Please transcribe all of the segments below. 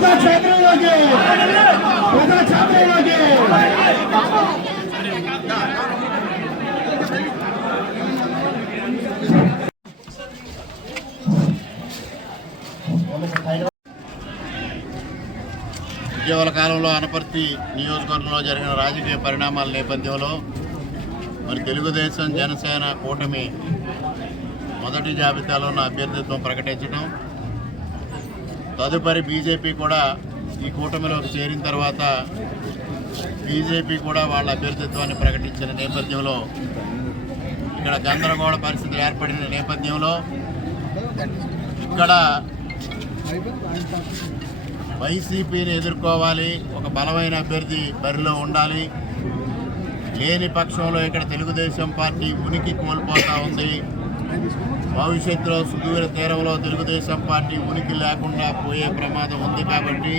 ప్రజాక్షేత్రంలోకి ప్రజాక్షేత్రంలోకి ఇటీవల కాలంలో అనపర్తి నియోజకవర్గంలో జరిగిన రాజకీయ పరిణామాల నేపథ్యంలో మరి తెలుగుదేశం జనసేన కూటమి మొదటి జాబితాలో ఉన్న అభ్యర్థిత్వం ప్రకటించడం, తదుపరి బీజేపీ కూడా ఈ కూటమిలోకి చేరిన తర్వాత బీజేపీ కూడా వాళ్ళ అభ్యర్థిత్వాన్ని ప్రకటించిన నేపథ్యంలో ఇక్కడ గందరగోళ పరిస్థితులు ఏర్పడిన నేపథ్యంలో ఇక్కడ వైసీపీని ఎదుర్కోవాలి, ఒక బలమైన అభ్యర్థి బరిలో ఉండాలి. లేని పక్షంలో ఇక్కడ తెలుగుదేశం పార్టీ ఉనికి కోల్పోతూ ఉంది. భవిష్యత్తులో సుదూర తీరంలో తెలుగుదేశం పార్టీ ఉనికి లేకుండా పోయే ప్రమాదం ఉంది. కాబట్టి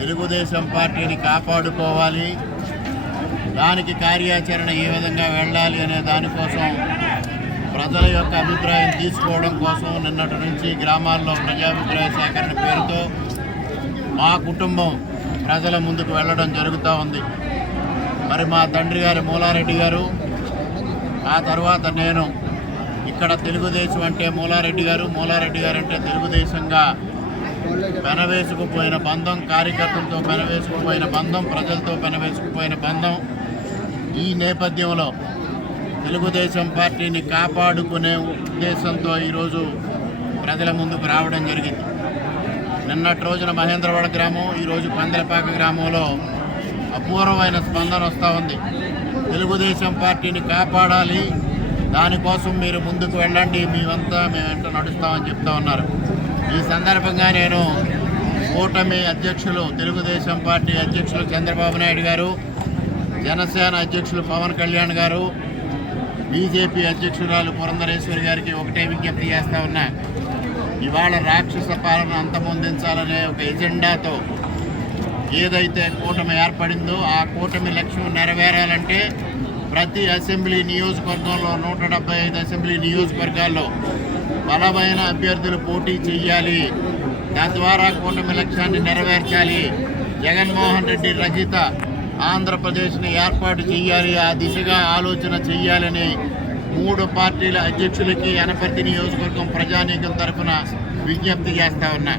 తెలుగుదేశం పార్టీని కాపాడుకోవాలి, దానికి కార్యాచరణ ఏ విధంగా వెళ్ళాలి అనే దానికోసం ప్రజల యొక్క అభిప్రాయం తీసుకోవడం కోసం నిన్నటి నుంచి గ్రామాల్లో ప్రజాభిప్రాయ సేకరణ పేరుతో మా కుటుంబం ప్రజల ముందుకు వెళ్ళడం జరుగుతూ ఉంది. మరి మా తండ్రి గారు మూలారెడ్డి గారు, ఆ తర్వాత నేను ఇక్కడ తెలుగుదేశం అంటే మూలారెడ్డి గారు అంటే తెలుగుదేశంగా పెనవేసుకుపోయిన బంధం, కార్యకర్తలతో పెనవేసుకుపోయిన బంధం, ప్రజలతో పెనవేసుకుపోయిన బంధం. ఈ నేపథ్యంలో తెలుగుదేశం పార్టీని కాపాడుకునే ఉద్దేశంతో ఈరోజు ప్రజల ముందుకు రావడం జరిగింది. నిన్నటి రోజున మహేంద్రవాడ గ్రామం, ఈరోజు పందెలపాక గ్రామంలో అపూర్వమైన స్పందన వస్తూ ఉంది. తెలుగుదేశం పార్టీని కాపాడాలి, దానికోసం మీరు ముందుకు వెళ్ళండి, మేమంతా మేము వెంట నడుస్తామని చెప్తా ఉన్నారు. ఈ సందర్భంగా నేను కూటమి అధ్యక్షులు, తెలుగుదేశం పార్టీ అధ్యక్షులు చంద్రబాబు నాయుడు గారు, జనసేన అధ్యక్షులు పవన్ కళ్యాణ్ గారు, బీజేపీ అధ్యక్షురాలు పురంధరేశ్వరి గారికి ఒకటే విజ్ఞప్తి చేస్తూ ఉన్నా. ఇవాళ రాక్షస పాలన అంతమొందించాలనే ఒక ఎజెండాతో ఏదైతే కూటమి ఏర్పడిందో ఆ కూటమి లక్ష్యం నెరవేరాలంటే ప్రతి అసెంబ్లీ నియోజకవర్గంలో 175 అసెంబ్లీ నియోజకవర్గాల్లో బలమైన అభ్యర్థులు పోటీ చేయాలి. తద్వారా కూటమి లక్ష్యాన్ని నెరవేర్చాలి. జగన్మోహన్ రెడ్డి రచిత ఆంధ్రప్రదేశ్ని ఏర్పాటు చేయాలి, ఆ దిశగా ఆలోచన చేయాలని 3 పార్టీల అధ్యక్షులకి అనపర్తి నియోజకవర్గం ప్రజానీకం తరఫున విజ్ఞప్తి చేస్తా ఉన్నా.